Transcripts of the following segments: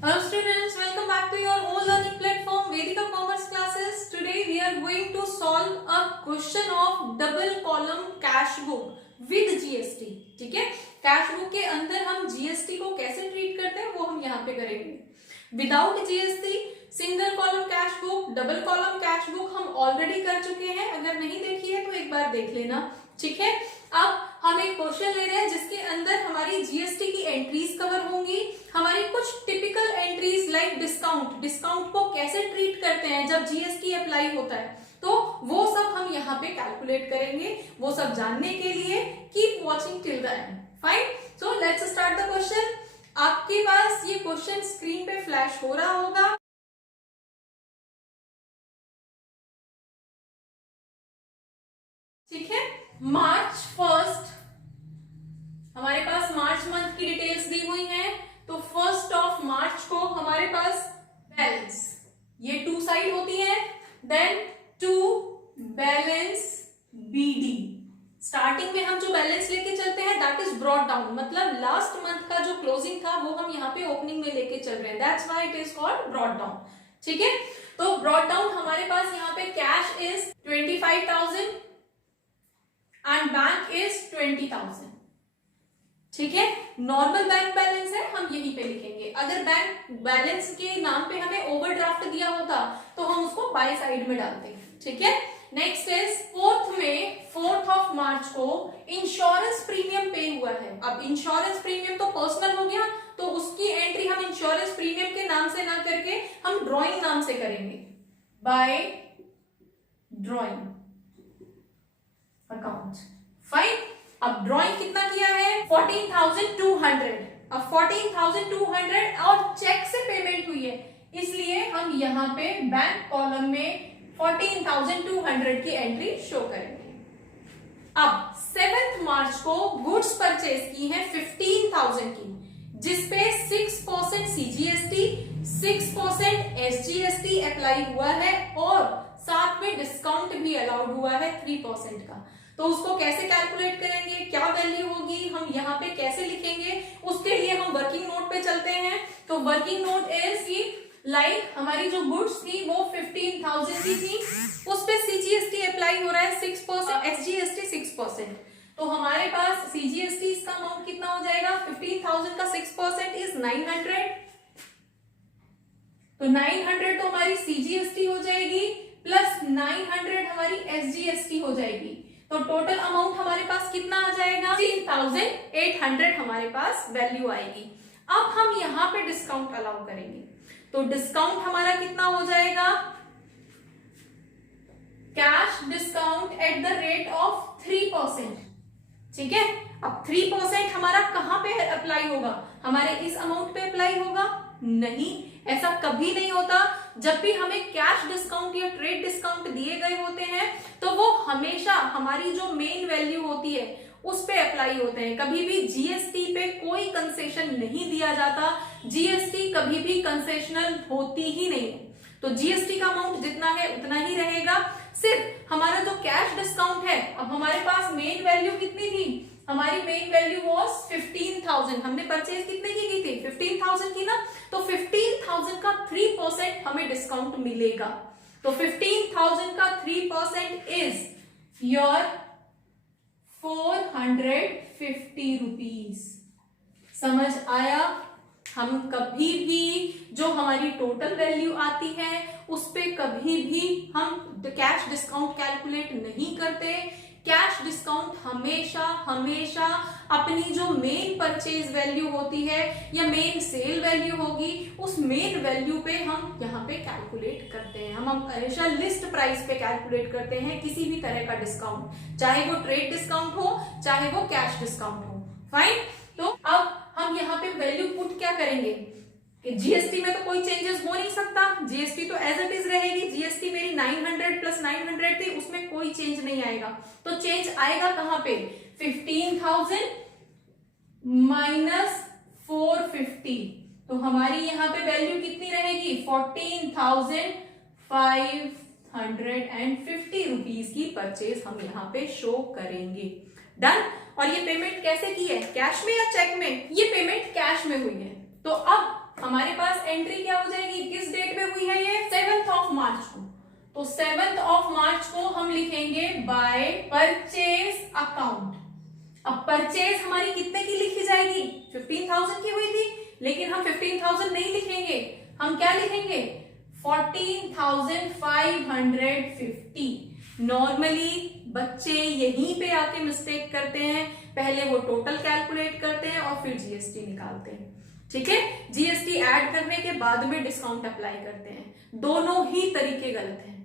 Hello students, welcome back to your own learning platform Vedika Commerce classes. Today we are going to solve a question of double column cash book with GST. ठीक है, cash book के अंदर हम GST को कैसे treat करते हैं वो हम यहाँ पे करेंगे. Without GST single column cash book, double column cash book हम ऑलरेडी कर चुके हैं. अगर नहीं देखी है तो एक बार देख लेना. ठीक है, अब हम एक क्वेश्चन ले रहे हैं जिसके अंदर हमारी जीएसटी की एंट्रीज कवर होंगी. हमारी कुछ टिपिकल एंट्रीज लाइक डिस्काउंट को कैसे ट्रीट करते हैं जब जीएसटी अप्लाई होता है, तो वो सब हम यहाँ पे कैलकुलेट करेंगे. वो सब जानने के लिए keep watching till the end. Fine, so let's start the question. आपके पास ये क्वेश्चन स्क्रीन पे फ्लैश हो रहा होगा. ठीक है, मार्च 1 हमारे पास मार्च मंथ की डिटेल्स दी हुई हैं. तो 1 मार्च को हमारे पास बैलेंस, ये टू साइड होती है. Then to balance BD. Starting में हम जो बैलेंस लेके चलते हैं दैट इज ब्रॉट डाउन, मतलब लास्ट मंथ का जो क्लोजिंग था वो हम यहाँ पे ओपनिंग में लेके चल रहे हैं. That's why it is called brought down. ठीक है, तो ब्रॉट डाउन हमारे पास यहाँ पे cash is 25,000 and bank is 20,000. ठीक है, नॉर्मल बैंक बैलेंस है, हम यहीं पे लिखेंगे. अगर बैंक बैलेंस के नाम पे हमें ओवरड्राफ्ट दिया होता तो हम उसको बाय साइड में डालते. ठीक है, नेक्स्ट इज 4 मार्च को इंश्योरेंस प्रीमियम पे हुआ है. अब इंश्योरेंस प्रीमियम तो पर्सनल हो गया, तो उसकी एंट्री हम इंश्योरेंस प्रीमियम के नाम से ना करके हम ड्रॉइंग नाम से करेंगे. Bye drawing account. फाइन, अब ड्रॉइंग कितना किया है 14,200. अब 14,200 और चेक से पेमेंट हुई है, इसलिए हम यहाँ पे बैंक कॉलम में 14,200 की एंट्री शो करेंगे. अब 7 मार्च को गुड्स परचेज की है 15,000 की, जिसपे 6% CGST, 6% SGST अप्लाई हुआ है और साथ में डिस्काउंट भी अलाउड हुआ है 3% का. तो उसको कैसे कैलकुलेट करेंगे, क्या वैल्यू होगी, हम यहाँ पे कैसे लिखेंगे, उसके लिए हम वर्किंग नोट पे चलते हैं. तो वर्किंग नोट इज की लाइक हमारी जो गुड्स थी वो 15,000 की थी, उस पे CGST अप्लाई हो रहा है 6%, SGST 6%. तो हमारे पास CGST इसका अमाउंट कितना हो जाएगा, 15,000 का 6% इज 900. तो 900 तो हमारी CGST हो जाएगी प्लस 900 हमारी SGST हो जाएगी. तो टोटल अमाउंट हमारे पास कितना आ जाएगा 3,800 हमारे पास वैल्यू आएगी. अब हम यहाँ पे डिस्काउंट अलाउ करेंगे, तो डिस्काउंट हमारा कितना हो जाएगा, cash discount at the rate of 3%. ठीक है, अब 3% हमारा कहां पे अप्लाई होगा, हमारे इस अमाउंट पे अप्लाई होगा? नहीं, ऐसा कभी नहीं होता. जब भी हमें कैश डिस्काउंट या ट्रेड डिस्काउंट दिए गए होते हैं तो वो हमेशा हमारी जो मेन वैल्यू होती है उस पे अप्लाई होते हैं. कभी भी जीएसटी पे कोई कंसेशन नहीं दिया जाता. जीएसटी कभी भी कंसेशनल होती ही नहीं है. तो जीएसटी का अमाउंट जितना है उतना ही रहेगा. सिर्फ हमारा जो कैश डिस्काउंट है, अब हमारे पास मेन वैल्यू कितनी थी, हमारी मेन वैल्यू वाज 15,000. हमने परचेज कितने की थी 15,000 की ना, तो 15,000 का 3% हमें डिस्काउंट मिलेगा. तो 15,000 का 3% इज योर 450 रुपीज. समझ आया? हम कभी भी जो हमारी टोटल वैल्यू आती है उस पे कभी भी हम कैश डिस्काउंट कैलकुलेट नहीं करते. कैश डिस्काउंट हमेशा हमेशा अपनी जो मेन परचेज वैल्यू होती है या मेन सेल वैल्यू होगी उस मेन वैल्यू पे हम यहाँ पे कैलकुलेट करते हैं. हम हमेशा लिस्ट प्राइस पे कैलकुलेट करते हैं किसी भी तरह का डिस्काउंट, चाहे वो ट्रेड डिस्काउंट हो चाहे वो कैश डिस्काउंट हो. फाइन, तो अब हम यहाँ पे वैल्यू पुट क्या करेंगे, जीएसटी में तो कोई चेंजेस हो नहीं सकता, जीएसटी तो एज इट इज रहेगी. जीएसटी मेरी 900 प्लस 900 थी, उसमें कोई चेंज नहीं आएगा. तो चेंज आएगा कहां पे, 15,000 माइनस 450. तो हमारी यहाँ पे वैल्यू कितनी रहेगी 14,550 रुपीज की परचेज हम यहाँ पे शो करेंगे. डन. और ये पेमेंट कैसे की है, कैश में या चेक में? ये पेमेंट कैश में हुई है. तो अब हमारे पास एंट्री क्या हो जाएगी, किस डेट पे हुई है ये, 7 मार्च को। तो 7 मार्च को हम लिखेंगे बाय परचेज अकाउंट। अब परचेज हमारी कितने की लिखी जाएगी, 15,000 की हुई थी, लेकिन हम 15,000 नहीं लिखेंगे, हम क्या लिखेंगे, 14,550। नॉर्मली बच्चे यहीं पे आके मिस्टेक करते हैं, पहले वो टोटल कैलकुलेट करते हैं और फिर जीएसटी निकालते हैं। ठीक है, जीएसटी ऐड करने के बाद में डिस्काउंट अप्लाई करते हैं, दोनों ही तरीके गलत हैं।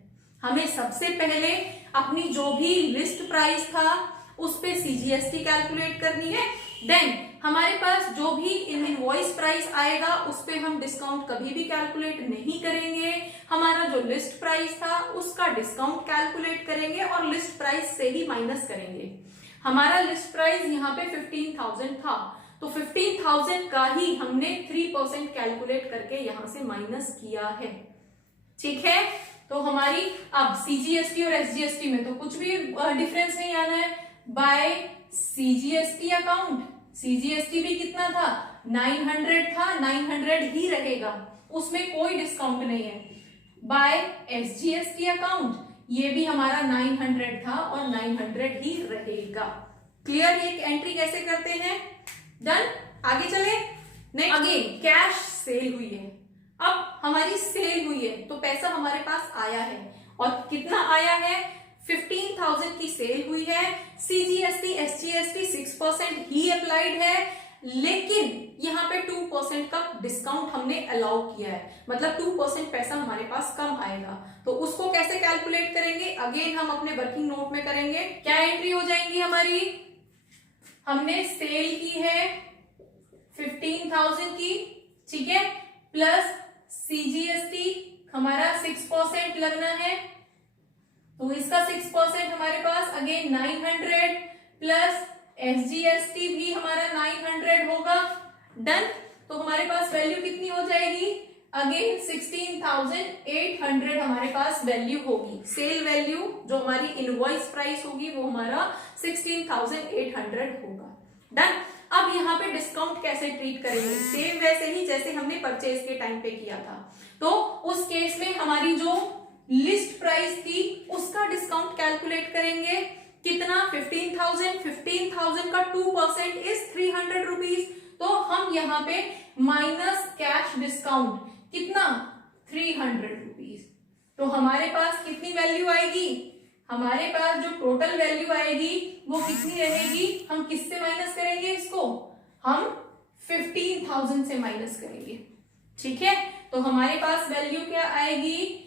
हमें सबसे पहले अपनी जो भी लिस्ट प्राइस था उस पे सीजीएसटी कैलकुलेट करनी है, देन हमारे पास जो भी इनवॉइस प्राइस आएगा उस पे हम डिस्काउंट कभी भी कैलकुलेट नहीं करेंगे, हमारा जो लिस्ट प्राइस था उसका डिस्काउंट कैलकुलेट करेंगे और लिस्ट प्राइस से ही माइनस करेंगे। हमारा लिस्ट प्राइस यहाँ पे 15,000 था, तो 15,000 का ही हमने 3% कैलकुलेट करके यहां से माइनस किया है। ठीक है, तो हमारी अब सीजीएसटी और एसजीएसटी में तो कुछ भी डिफरेंस नहीं आना है। बाय सीजीएसटी अकाउंट, सीजीएसटी भी कितना था, 900 था, 900 ही रहेगा, उसमें कोई डिस्काउंट नहीं है। बाय एसजीएसटी अकाउंट, ये भी हमारा 900 था और 900 ही रहेगा। क्लियर, ये एंट्री कैसे करते हैं, डन। आगे चले, नेक्स्ट अगेन कैश सेल हुई है। अब हमारी सेल हुई है तो पैसा हमारे पास आया है, और कितना आया है, 15,000 की सेल हुई है। सीजीएसटी एसजीएसटी 6% ही अप्लाइड है, लेकिन यहाँ पे 2% का डिस्काउंट हमने अलाउ किया है, मतलब 2% पैसा हमारे पास कम आएगा। तो उसको कैसे कैलकुलेट करेंगे, अगेन हम अपने वर्किंग नोट में करेंगे। क्या एंट्री हो जाएंगी हमारी, हमने सेल की है 15,000 की, ठीक है, प्लस सीजीएसटी हमारा 6% लगना है, तो इसका 6% हमारे पास अगेन 900 प्लस एसजीएसटी भी हमारा 900 होगा, डन। तो हमारे पास वैल्यू कितनी हो जाएगी, अगेन 16,800 हमारे पास वैल्यू होगी। सेल वैल्यू जो हमारी इनवॉइस प्राइस होगी वो हमारा 16,800 होगा, डन। अब यहाँ पे डिस्काउंट कैसे ट्रीट करेंगे, सेम वैसे ही जैसे हमने परचेज के टाइम पे किया था। तो उस केस में हमारी जो लिस्ट प्राइस थी उसका डिस्काउंट कैलकुलेट करेंगे, कितना, 15,000 का 2% इज 300 रुपीज। तो हम यहाँ पे माइनस कैश डिस्काउंट कितना, 300 रुपीज। तो हमारे पास कितनी वैल्यू आएगी, हमारे पास जो टोटल वैल्यू आएगी वो कितनी रहेगी, हम किससे माइनस करेंगे इसको, हम 15,000 से माइनस करेंगे। ठीक है, तो हमारे पास वैल्यू क्या आएगी,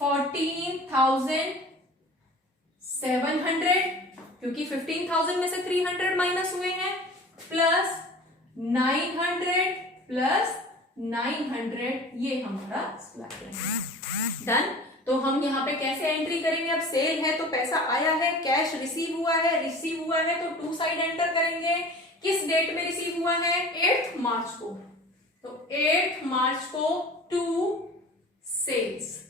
14,700, क्योंकि 15,000 में से 300 माइनस हुए हैं, प्लस 900 प्लस 900, ये हमारा डन। तो हम यहाँ पे कैसे एंट्री करेंगे, अब सेल है तो पैसा आया है, कैश रिसीव हुआ है तो टू साइड एंटर करेंगे। किस डेट में रिसीव हुआ है, 8 मार्च को, तो 8 मार्च को टू सेल्स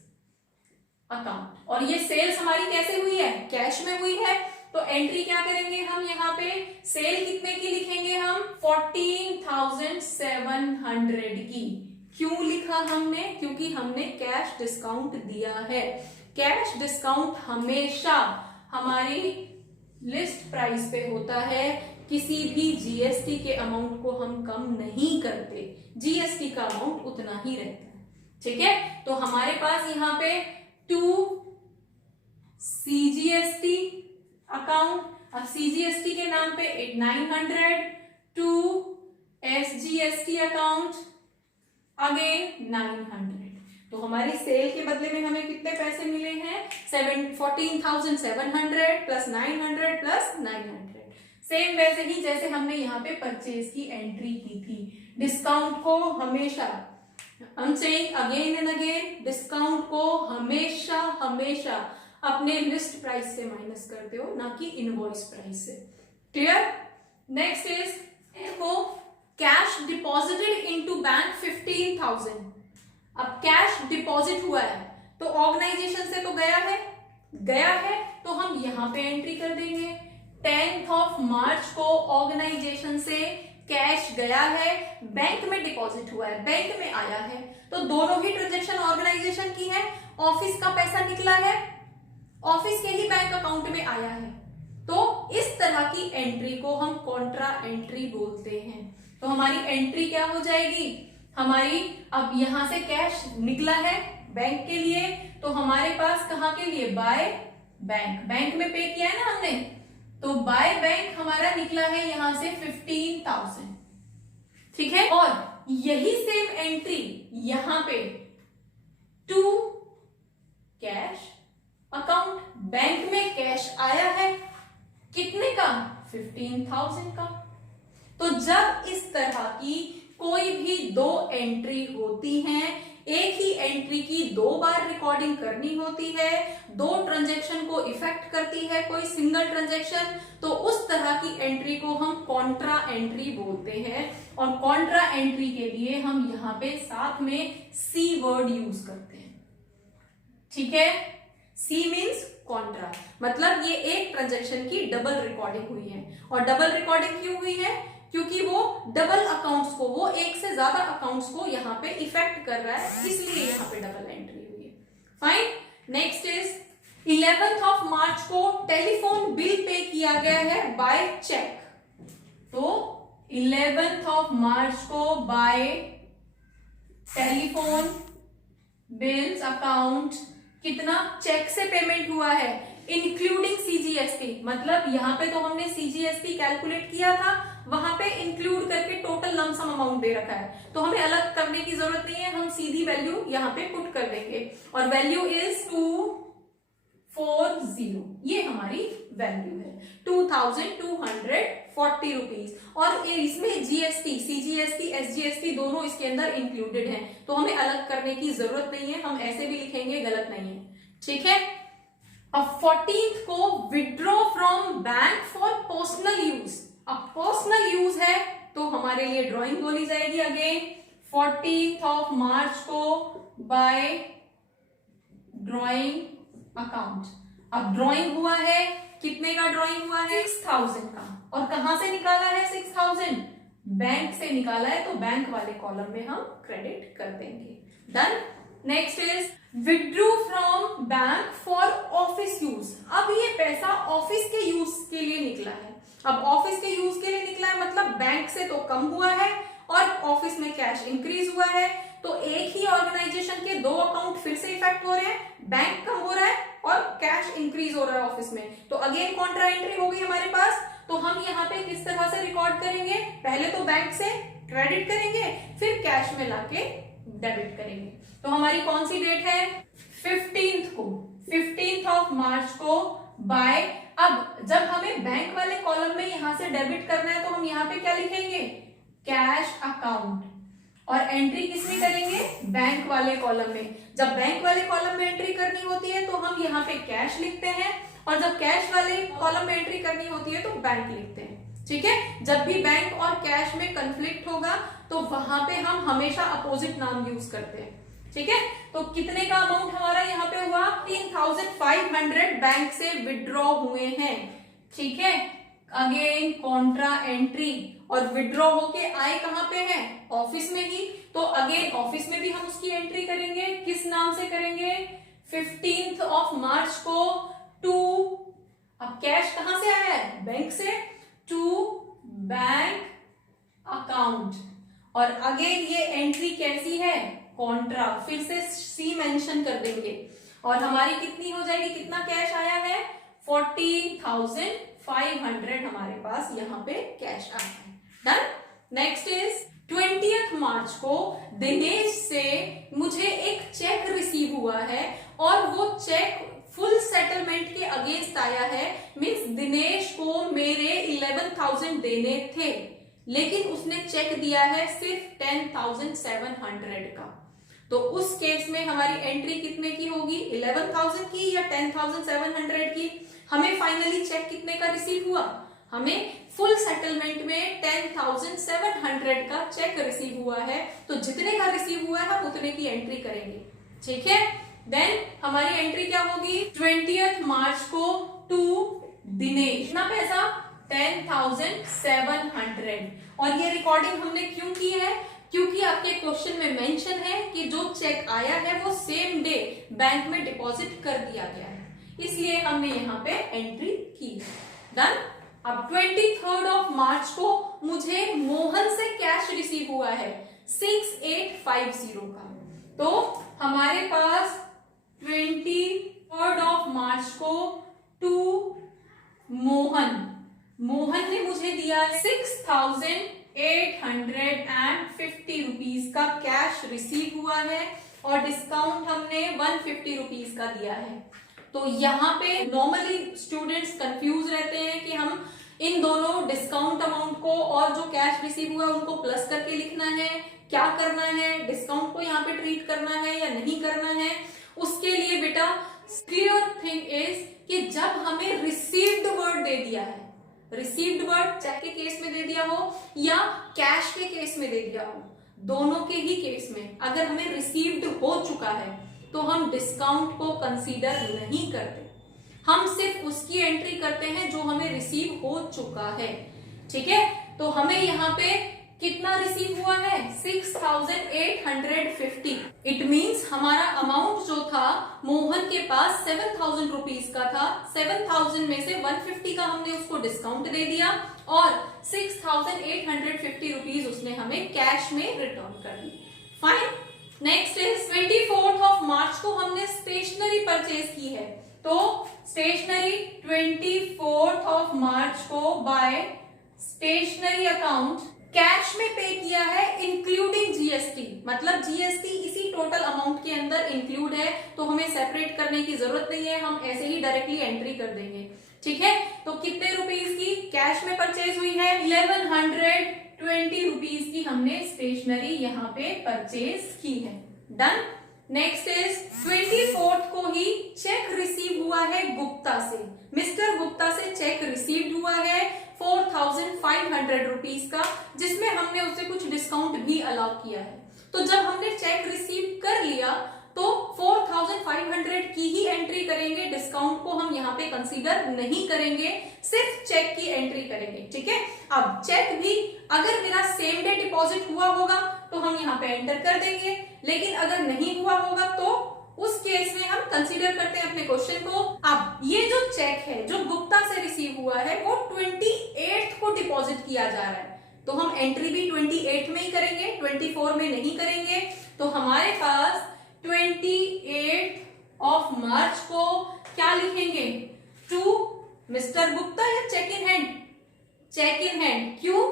अकाउंट, और ये सेल्स हमारी कैसे हुई है, कैश में हुई है। तो एंट्री क्या करेंगे हम, यहाँ पे सेल कितने की लिखेंगे हम, 14,700 की। क्यों लिखा हमने, क्योंकि हमने कैश डिस्काउंट दिया है। कैश डिस्काउंट हमेशा हमारी लिस्ट प्राइस पे होता है, किसी भी जीएसटी के अमाउंट को हम कम नहीं करते, जीएसटी का अमाउंट उतना ही रहता है। ठीक है, तो हमारे पास यहाँ पे टू सीजीएसटी अकाउंट, अब सीजीएसटी के नाम पे 900, टू एसजीएसटी अकाउंट अगेन 900। तो हमारी सेल के बदले में हमें कितने पैसे मिले हैं, 14,700 प्लस 900 प्लस 900। सेम वैसे ही जैसे हमने यहाँ पे परचेज की एंट्री की थी। डिस्काउंट को हमेशा, I'm saying again and again, discount को हमेशा हमेशा अपने लिस्ट प्राइस से माइनस करते हो, ना कि इनवॉइस प्राइस से। क्लियर। नेक्स्ट इज को कैश डिपॉजिटेड इनटू बैंक 15,000। अब कैश डिपॉजिट हुआ है तो ऑर्गेनाइजेशन से तो गया है तो हम यहां पे एंट्री कर देंगे 10th ऑफ मार्च को ऑर्गेनाइजेशन से कैश गया है, बैंक में डिपॉजिट हुआ है, बैंक में आया है, तो दोनों ही ट्रांजेक्शन ऑर्गेनाइजेशन की है। ऑफिस का पैसा निकला है, ऑफिस के ही बैंक अकाउंट में आया है, तो इस तरह की एंट्री को हम कॉन्ट्रा एंट्री बोलते हैं। तो हमारी एंट्री क्या हो जाएगी, हमारी अब यहां से कैश निकला है बैंक के लिए, तो हमारे पास कहां के लिए, बाय बैंक, बैंक में पे किया है ना हमने, तो बाय बैंक हमारा निकला है यहां से 15,000, ठीक है। और यही सेम एंट्री यहां पे टू कैश अकाउंट, बैंक में कैश आया है, कितने का, 15,000 का। तो जब इस तरह की कोई भी दो एंट्री होती हैं, एक ही एंट्री की दो बार रिकॉर्डिंग करनी होती है, दो ट्रांजैक्शन को इफेक्ट करती है कोई सिंगल ट्रांजैक्शन, तो उस तरह की एंट्री को हम कॉन्ट्रा एंट्री बोलते हैं। और कॉन्ट्रा एंट्री के लिए हम यहां पे साथ में सी वर्ड यूज करते हैं, ठीक है। सी मीन्स कॉन्ट्रा, मतलब ये एक ट्रांजैक्शन की डबल रिकॉर्डिंग हुई है। और डबल रिकॉर्डिंग क्यों हुई है, क्योंकि वो डबल अकाउंट्स को, वो एक से ज्यादा अकाउंट्स को यहाँ पे इफेक्ट कर रहा है, इसलिए यहाँ पे डबल एंट्री हुई है। Fine, next is 11th of March को टेलीफोन बिल पे किया गया है बाय चेक। तो 11th ऑफ मार्च को बाय टेलीफोन बिल्स अकाउंट कितना, चेक से पेमेंट हुआ है, इंक्लूडिंग सीजीएसटी, मतलब यहां पे तो हमने सीजीएसटी कैलकुलेट किया था, वहां पे इंक्लूड करके टोटल लमसम अमाउंट दे रखा है, तो हमें अलग करने की जरूरत नहीं है, हम सीधी वैल्यू यहां पे पुट कर देंगे। और वैल्यू इज 240, ये हमारी वैल्यू है 2,240 रुपीज। और इसमें जीएसटी, सीजीएसटी, एसजीएसटी दोनों इसके अंदर इंक्लूडेड हैं, तो हमें अलग करने की जरूरत नहीं है, हम ऐसे भी लिखेंगे, गलत नहीं है, ठीक है। अब 14th को withdraw from bank for personal use. अब पर्सनल यूज है तो हमारे लिए ड्राइंग बोली जाएगी अगेन, 14th ऑफ मार्च को बाय ड्राइंग अकाउंट। अब ड्राइंग हुआ है, कितने का ड्राइंग हुआ है, 6,000 का, और कहां से निकाला है 6,000, बैंक से निकाला है, तो बैंक वाले कॉलम में हम क्रेडिट कर देंगे। Done. Next is withdrew from bank for office use. अब ये पैसा ऑफिस के यूज के लिए निकला है। अब ऑफिस के यूज के लिए निकला है मतलब बैंक से तो कम हुआ है और ऑफिस में कैश इंक्रीज हुआ है, तो एक ही ऑर्गेनाइजेशन के दो अकाउंट फिर से इफेक्ट हो रहे हैं, बैंक कम हो रहा है और कैश इंक्रीज हो रहा है ऑफिस में, तो अगेन कॉन्ट्रा एंट्री होगी हमारे पास। तो हम यहाँ पे किस तरह से रिकॉर्ड करेंगे, पहले तो बैंक से क्रेडिट करेंगे, फिर कैश में लाके डेबिट करेंगे। तो हमारी कौन सी डेट है, 15th को, 15th ऑफ मार्च को बाय। अब जब हमें बैंक वाले कॉलम में यहां से डेबिट करना है तो हम यहाँ पे क्या लिखेंगे, कैश अकाउंट, और एंट्री किसमें करेंगे, बैंक वाले कॉलम में। जब बैंक वाले कॉलम में एंट्री करनी होती है तो हम यहाँ पे कैश लिखते हैं, और जब कैश वाले कॉलम में एंट्री करनी होती है तो बैंक लिखते हैं, ठीक है। जब भी बैंक और कैश में कंफ्लिक्ट होगा तो वहां पे हम हमेशा अपोजिट नाम यूज करते हैं, ठीक है। तो कितने का अमाउंट हमारा यहाँ पे हुआ, 3,500 बैंक से विड्रॉ हुए हैं, ठीक है। अगेन कॉन्ट्रा एंट्री, और विड्रॉ होके आए कहां पे है, ऑफिस में ही, तो अगेन ऑफिस में भी हम उसकी एंट्री करेंगे, किस नाम से करेंगे, 15th ऑफ मार्च को टू, अब कैश कहां से आया है, बैंक से, टू बैंक अकाउंट, और अगेन ये एंट्री कैसी है, कॉन्ट्रा, फिर से सी मेंशन कर देंगे, और हमारी कितनी हो जाएगी, कितना कैश आया है, 14,500 हमारे पास यहाँ पे कैश आया है। डन। नेक्स्ट इज 20th मार्च को दिनेश से मुझे एक चेक रिसीव हुआ है, और वो चेक फुल सेटलमेंट के अगेंस्ट आया है, मीन्स दिनेश को मेरे 11,000 देने थे, लेकिन उसने चेक दिया है सिर्फ 10,700 का। तो उस केस में हमारी एंट्री कितने की होगी, 11,000 की या 10,700 की। हमें फाइनली चेक कितने का रिसीव हुआ, हमें फुल सेटलमेंट में 10,700 का चेक रिसीव हुआ है, तो जितने का रिसीव हुआ है हम उतने की एंट्री करेंगे, ठीक है। देन हमारी एंट्री क्या होगी, 20th मार्च को टू दिनेश। कितना पैसा? 10,700। और ये रिकॉर्डिंग हमने क्यों की है? क्योंकि आपके क्वेश्चन में मेंशन है कि जो चेक आया है वो सेम डे बैंक में डिपॉजिट कर दिया गया है, इसलिए हमने यहाँ पे एंट्री की। डन। अब 23 ऑफ मार्च को मुझे मोहन से कैश रिसीव हुआ है 6850 का। तो हमारे पास 23 ऑफ मार्च को टू मोहन ने मुझे दिया 6,850 रुपीज का कैश रिसीव हुआ है और डिस्काउंट हमने 150 रुपीज का दिया है। तो यहाँ पे नॉर्मली स्टूडेंट्स कंफ्यूज रहते हैं कि हम इन दोनों डिस्काउंट अमाउंट को और जो कैश रिसीव हुआ है उनको प्लस करके लिखना है, क्या करना है, डिस्काउंट को यहाँ पे ट्रीट करना है या नहीं करना है। उसके लिए बेटा क्लियर थिंग इज कि जब हमें रिसीव्ड वर्ड दे दिया है, रिसीव्ड वर्ड चेक के केस में दे दिया हो या कैश के केस में दे दिया हो, दोनों के ही केस में अगर हमें रिसीव्ड हो चुका है तो हम डिस्काउंट को कंसीडर नहीं करते, हम सिर्फ उसकी एंट्री करते हैं जो हमें रिसीव हो चुका है। ठीक है, तो हमें यहाँ पे कितना रिसीव हुआ है? 6,850। इट मींस हमारा अमाउंट जो था मोहन के पास 7,000 रुपीज का था, 7,000 में से 150 का हमने उसको डिस्काउंट दे दिया और 6,850 रुपीज उसने हमें कैश में रिटर्न कर दी। Fine. Next is 24 of March को हमने स्टेशनरी परचेज की है, तो स्टेशनरी 24 ऑफ मार्च को बाय स्टेशनरी अकाउंट कैश में पे किया है इंक्लूडिंग जीएसटी, मतलब जीएसटी इसी टोटल अमाउंट के अंदर इंक्लूड है, तो हमें सेपरेट करने की जरूरत नहीं है, हम ऐसे ही डायरेक्टली एंट्री कर देंगे। ठीक है, तो कितने रुपीस की कैश में परचेज हुई है? 1120 रुपीज की हमने स्टेशनरी यहाँ पे परचेज की है। डन। नेक्स्ट इज 24 को ही चेक रिसीव हुआ है गुप्ता से, मिस्टर गुप्ता से चेक रिसीव हुआ है 4,500 रुपीज का, जिसमें हमने उससे कुछ डिस्काउंट भी अलाउ किया है। तो जब हमने चेक रिसीव कर लिया तो 4,500 की ही एंट्री करेंगे, डिस्काउंट को हम यहाँ पे कंसीडर नहीं करेंगे, सिर्फ चेक की एंट्री करेंगे। ठीक है, अब चेक भी अगर मेरा सेम डे डिपॉजिट हुआ होगा तो हम यहाँ पे एंटर कर देंगे, लेकिन अगर नहीं हुआ होगा तो उस केस में हम कंसीडर करते हैं अपने क्वेश्चन को। अब ये जो चेक है जो गुप्ता से रिसीव हुआ है वो 28 को डिपॉजिट किया जा रहा है, तो हम एंट्री भी 28 में ही करेंगे, 24 में नहीं करेंगे। तो हमारे पास 28 ऑफ मार्च को क्या लिखेंगे? टू मिस्टर गुप्ता या cheque in hand? Cheque in hand. क्यों?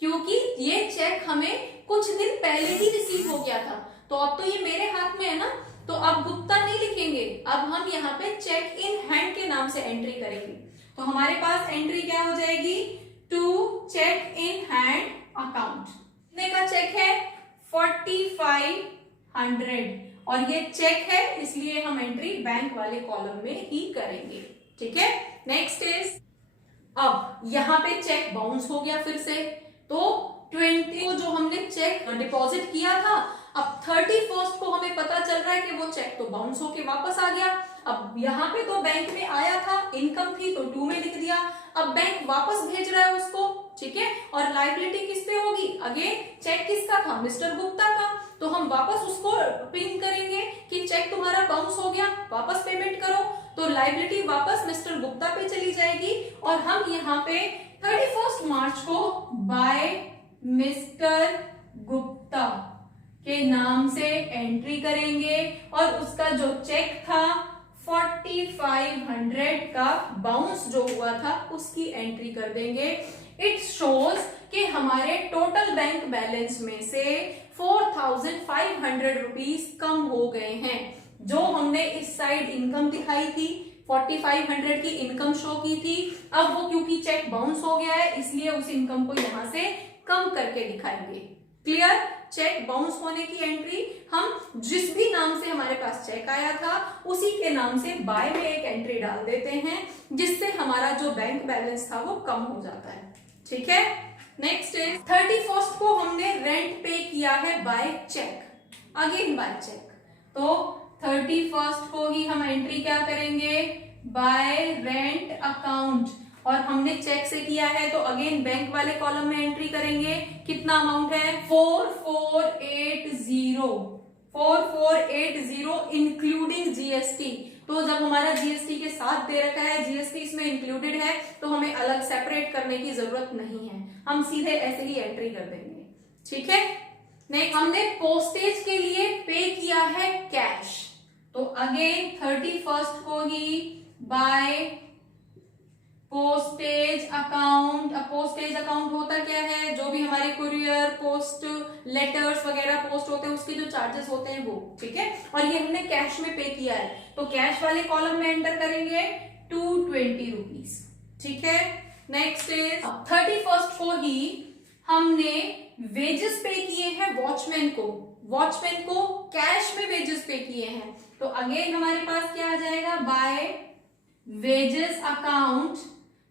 क्योंकि ये चेक हमें कुछ दिन पहले ही रिसीव हो गया था, तो अब तो ये मेरे हाथ में है ना, तो अब गुप्ता नहीं लिखेंगे, अब हम यहाँ पे चेक इन हैंड के नाम से एंट्री करेंगे। तो हमारे पास एंट्री क्या हो जाएगी? To cheque in hand account. कितने का चेक है? 4,500 और ये चेक है इसलिए हम एंट्री बैंक वाले कॉलम में ही करेंगे। ठीक है, नेक्स्ट इज, अब यहाँ पे चेक बाउंस हो गया फिर से, तो 20 को जो हमने चेक डिपॉजिट किया था, अब 31 को हमें पता चल रहा है कि वो चेक तो बाउंस होके वापस आ गया। अब यहाँ पे तो बैंक में आया था, इनकम थी तो 2 में लिख दिया, अब बैंक वापस भेज रहा है उसको। ठीक है, और लायबिलिटी किस पे होगी? अगेन चेक किसका था? मिस्टर गुप्ता का, तो हम वापस उसको पिन करेंगे कि चेक तुम्हारा बाउंस हो गया, वापस पेमेंट करो, तो लायबिलिटी वापस मिस्टर गुप्ता पे चली जाएगी और हम यहाँ पे 31 मार्च को बाय मिस्टर गुप्ता के नाम से एंट्री करेंगे और उसका जो चेक था 4,500 का बाउंस जो हुआ था उसकी एंट्री कर देंगे। इट शोज कि हमारे टोटल बैंक बैलेंस में से 4,500 रुपीज कम हो गए हैं। जो हमने इस साइड इनकम दिखाई थी 4,500 की इनकम शो की थी, अब वो क्योंकि चेक बाउंस हो गया है इसलिए उस इनकम को यहां से कम करके दिखाएंगे। क्लियर? चेक बाउंस होने की एंट्री हम जिस भी नाम से हमारे पास चेक आया था उसी के नाम से बाय में एक एंट्री डाल देते हैं, जिससे हमारा जो बैंक बैलेंस था वो कम हो जाता है। ठीक है, नेक्स्ट इज 31 को हमने रेंट पे किया है by cheque, again by cheque, तो 31 को ही हम एंट्री क्या करेंगे? By rent account. और हमने चेक से किया है, तो अगेन बैंक वाले कॉलम में एंट्री करेंगे। कितना अमाउंट है? 4480 इंक्लूडिंग जीएसटी। तो जब हमारा जीएसटी के साथ दे रखा है, जीएसटी इसमें इंक्लूडेड है, तो हमें अलग सेपरेट करने की जरूरत नहीं है, हम सीधे ऐसे ही एंट्री कर देंगे। ठीक है। नेक्स्ट, हमने पोस्टेज के लिए पे किया है कैश, तो अगेन 31st को ही बाय पोस्टेज अकाउंट। अब पोस्टेज अकाउंट होता क्या है? जो भी हमारे कुरियर, पोस्ट, लेटर्स वगैरह पोस्ट होते हैं उसके जो चार्जेस होते हैं वो। ठीक है। और ये हमने कैश में पे किया है, तो कैश वाले कॉलम में एंटर करेंगे 220 रुपीज। ठीक है। नेक्स्ट इज 31st को ही हमने वेजेस पे किए हैं वॉचमैन को। वॉचमैन को कैश में वेजेस पे किए हैं, तो अगेन हमारे पास क्या आ जाएगा? बाय वेजेस अकाउंट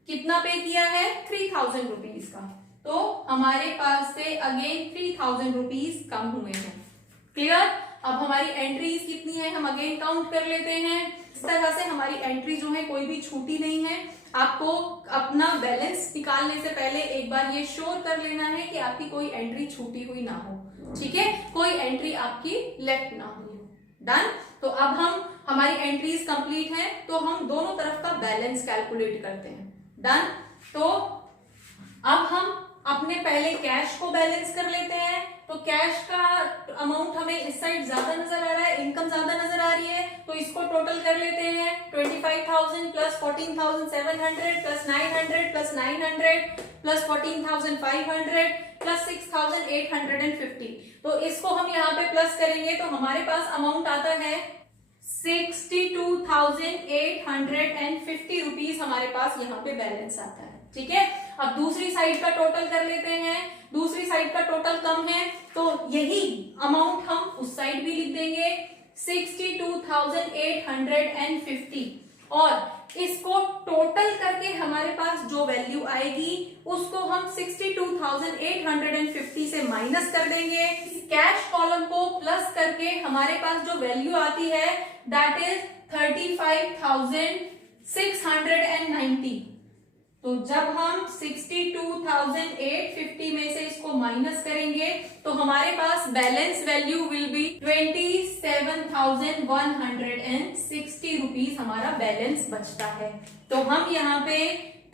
कितना पे किया है? 3000 रुपीज का, तो हमारे पास से अगेन 3000 रुपीज कम हुए हैं। क्लियर? अब हमारी एंट्रीज कितनी है हम अगेन काउंट कर लेते हैं। इस तरह से हमारी एंट्री जो है कोई भी छूटी नहीं है। आपको अपना बैलेंस निकालने से पहले एक बार ये श्योर कर लेना है कि आपकी कोई एंट्री छूटी हुई ना हो। ठीक है, कोई एंट्री आपकी लेफ्ट ना हो। डन। तो अब हमारी एंट्रीज कंप्लीट हैं, तो हम दोनों तरफ का बैलेंस कैलकुलेट करते हैं। डन। तो अब हम अपने पहले कैश को बैलेंस कर लेते हैं। तो कैश का अमाउंट हमें इस साइड ज्यादा नजर आ रहा है, इनकम ज्यादा नजर आ रही है, तो इसको टोटल कर लेते हैं। 25,000 plus 14,700 plus 900 plus 900 plus 14,500 plus 6,850। तो इसको हम यहाँ पे प्लस करेंगे, तो हमारे पास अमाउंट आता है 62,850 रुपीज हमारे पास यहाँ पे बैलेंस आता है। ठीक है। अब दूसरी साइड का टोटल कर लेते हैं। दूसरी साइड का टोटल कम है, तो यही अमाउंट हम उस साइड भी लिख देंगे 62,850, और इसको टोटल करके हमारे पास जो वैल्यू आएगी उसको हम 62,850 से माइनस कर देंगे। कैश कॉलम को प्लस करके हमारे पास जो वैल्यू आती है दैट इज 35,690। तो जब हम 62,850 में से इसको माइनस करेंगे तो हमारे पास balance value will be 27,160 rupees हमारा बैलेंस बचता है। तो हम यहाँ पे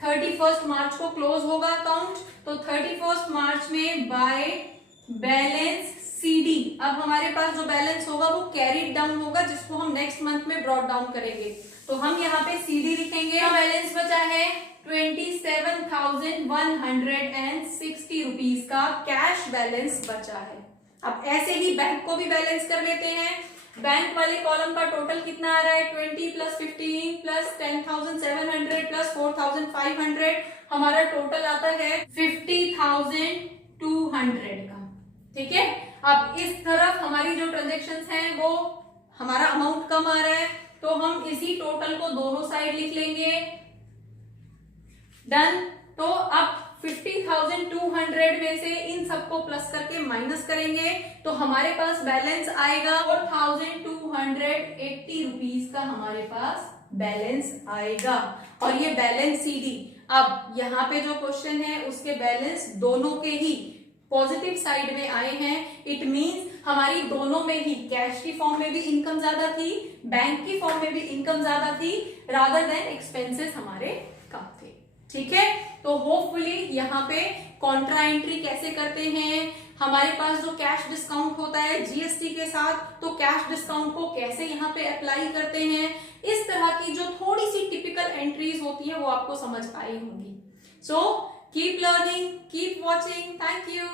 31st मार्च को क्लोज होगा अकाउंट, तो 31st मार्च में बाय बैलेंस सीडी, अब हमारे पास जो बैलेंस होगा वो कैरीड डाउन होगा, जिसको हम नेक्स्ट मंथ में ब्रॉट डाउन करेंगे। तो हम यहाँ पे सीडी लिखेंगे। बैलेंस बचा है 27,160 रुपीज का कैश बैलेंस बचा है। अब ऐसे ही बैंक को भी बैलेंस कर लेते हैं। बैंक वाले कॉलम का टोटल कितना आ रहा है? 20 प्लस 15 प्लस 10,700 प्लस 4,500, हमारा टोटल आता है 50,200 का। ठीक है। अब इस तरफ हमारी जो ट्रांजेक्शन्स हैं वो हमारा अमाउंट कम आ रहा है, तो हम इसी टोटल को दोनों साइड लिख लेंगे। डन। तो अब 50,200 में से इन सबको प्लस करके माइनस करेंगे, तो हमारे पास बैलेंस आएगा 4,280 रुपीज का हमारे पास बैलेंस आएगा, और ये बैलेंस सीडी। अब यहाँ पे जो क्वेश्चन है उसके बैलेंस दोनों के ही पॉजिटिव साइड में आए हैं। इट मींस हमारी दोनों में ही, कैश की फॉर्म में भी इनकम ज्यादा थी, बैंक की फॉर्म में भी इनकम ज्यादा थी, रादर देन एक्सपेंसेस हमारे कम थे। ठीक है। तो होपफुली यहाँ पे कॉन्ट्रा एंट्री कैसे करते हैं, हमारे पास जो कैश डिस्काउंट होता है जीएसटी के साथ, तो कैश डिस्काउंट को कैसे यहाँ पे अप्लाई करते हैं, इस तरह की जो थोड़ी सी टिपिकल एंट्रीज होती है वो आपको समझ आई होंगी। So keep learning, keep watching. Thank you.